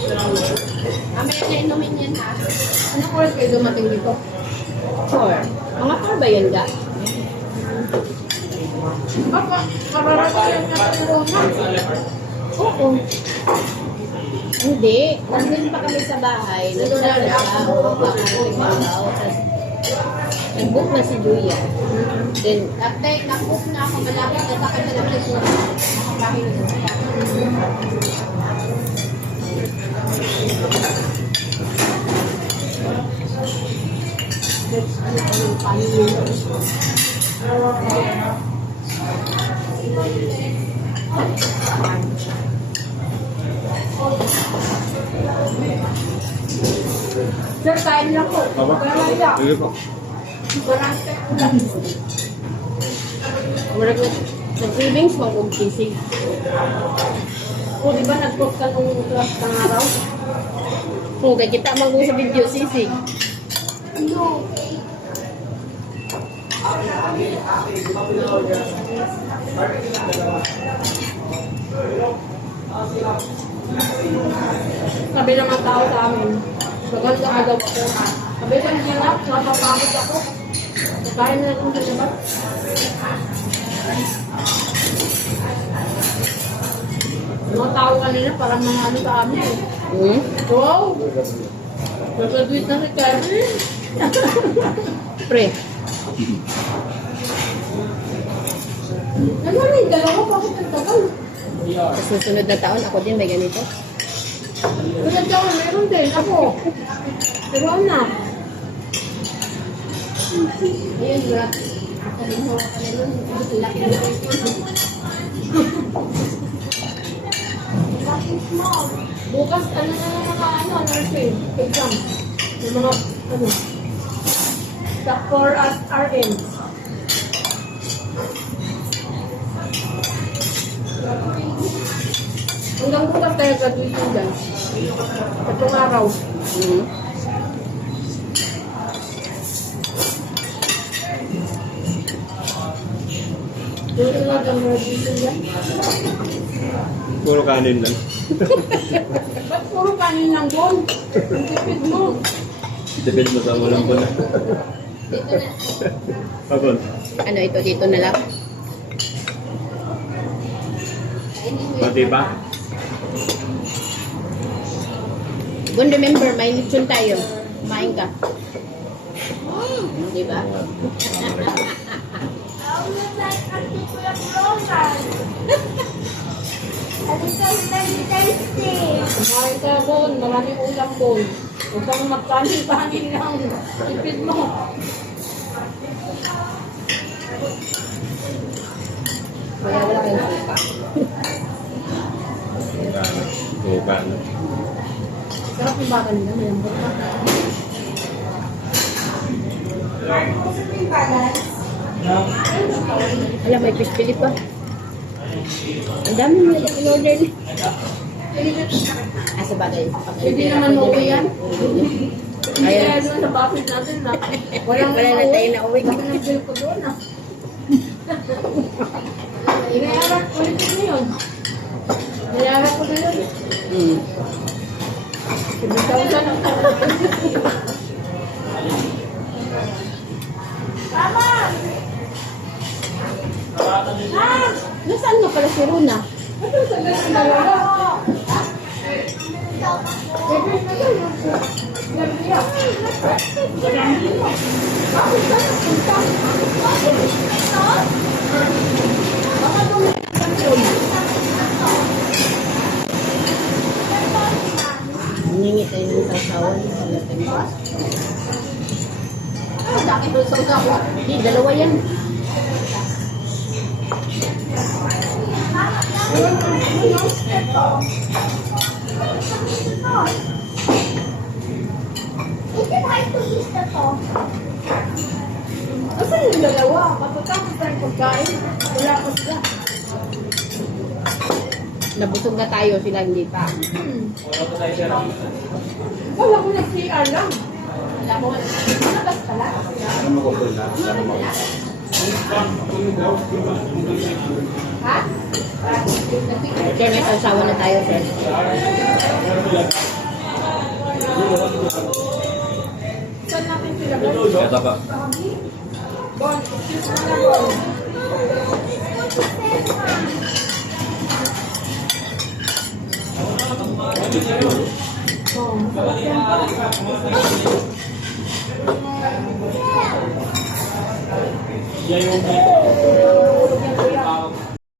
Mamaya na inumin yan ha. Anong oras kayo dumating dito? 4. Mga 4 ba yan ga? Baka, kararating yan natin Roma. Oo. Hindi. Nandun pa kami sa bahay. Nandun na siya. Oo, kakarating na ako. Nag-book na si Julia. Then, nag-book na ako. Malapit na takot na lang siya. Nakakahin na siya. Sir, kain lang po. Sige po. Nag-savings mo kung kisig. O, di ba nag-post ka nung class ng araw? O, kaya kita mag sa video, sisig. No. Sabi ng mga tao sa amin, maganda ka daw ako. Sabi sa hindi na, napapagod ako. Kaya na lang sa labas. Mga tao kanina, parang mga ano sa amin eh. Wow! Nag-graduate na si Kevin. Pre. Ano na yung dalawa? Bakit ang tagal? Sa susunod na taon, ako din may ganito. Susunod taon, meron din. Ako. Pero na. Ayan, grabe. Sabihin mo ka na nun. Laki na bukas, ano na ng mga nursing exam. Yung mga, doctor at RN. Hanggang bukas tayo graduation dyan. Itong araw. Doon lang ang graduation dyan. Puro kanin lang. Ba't puro kanin lang doon? Ang tipid mo. Depende mo sa walang po na. Dito na. Pagod. Ano ito? Dito na lang? Pati pa? Gun, remember, may lechon tayo. Kumain ka. Diba? Kumain ka, Bon. Maraming ulam, Bon. Huwag kang magkanin-kanin lang. Ipid mo. Kaya wala kayong suka. Kano. Sarap yung bakal nila. May lambot na. Alam, may fish fillet pa. Ang dami mo yung in-order niya. Sa bagay. Hindi naman mauwi yan. Kaya doon sa bakit natin na. Wala na tayo na uwi. Bakit nag-bill ko doon na. Inayaran ulit ko yun. Inayaran ko na yun. 7,000 ang Tama! Nasaan nga pala si Runa? Ano sa ganang dalawa? Hiningi tayo ng sasawan sa lating ba? Dami doon sa usawa. Hindi, dalawa yan. Asan yung dalawa? Pagkatapos tayong pagkain, wala pa sila. Nabusog na tayo, sila hindi pa. Wala ko nag-CR lang. Wala ko nag-labas pala. Ano mo ko na? Ano mo? Ha? Sir, may sausawa na tayo, sir. Ito pa. Yan yung